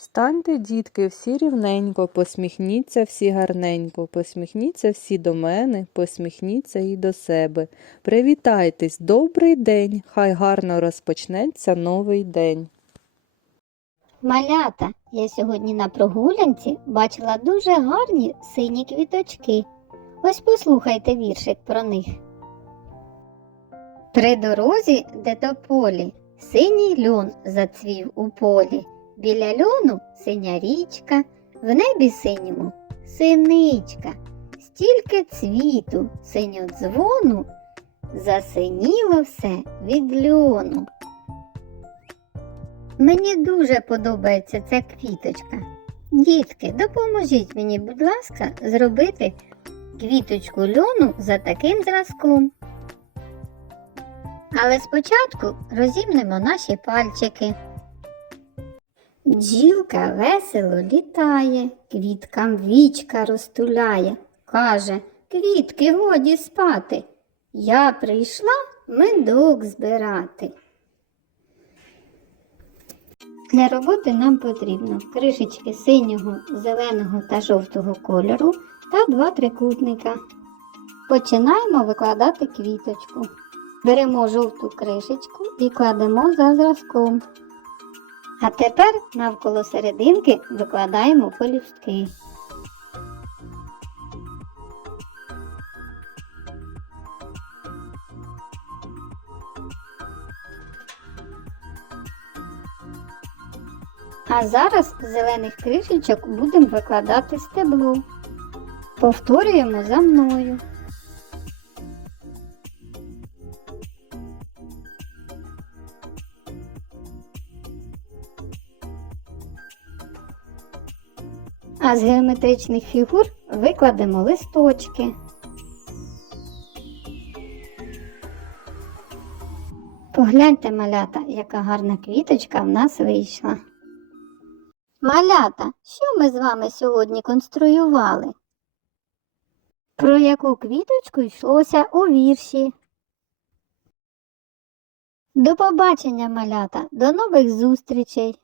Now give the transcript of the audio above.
Встаньте, дітки, всі рівненько, посміхніться всі гарненько, посміхніться всі до мене, посміхніться і до себе. Привітайтесь, добрий день, хай гарно розпочнеться новий день. Малята, я сьогодні на прогулянці бачила дуже гарні сині квіточки. Ось послухайте віршик про них. При дорозі, де до полі, синій льон зацвів у полі. Біля льону синя річка, в небі синьому синичка. Стільки цвіту, синю дзвону, засиніло все від льону. Мені дуже подобається ця квіточка. Дітки, допоможіть мені, будь ласка, зробити квіточку льону за таким зразком. Але спочатку розімнемо наші пальчики. Джілка весело літає, квіткам вічка розтуляє. Каже, квітки годі спати. Я прийшла медок збирати. Для роботи нам потрібно кришечки синього, зеленого та жовтого кольору та два трикутника. Починаємо викладати квіточку. Беремо жовту кришечку і кладемо за зразком. А тепер навколо серединки викладаємо полюстки. А зараз з зелених кришечок будемо викладати стебло. Повторюємо за мною. А з геометричних фігур викладемо листочки. Погляньте, малята, яка гарна квіточка в нас вийшла. Малята, що ми з вами сьогодні конструювали? Про яку квіточку йшлося у вірші? До побачення, малята, до нових зустрічей!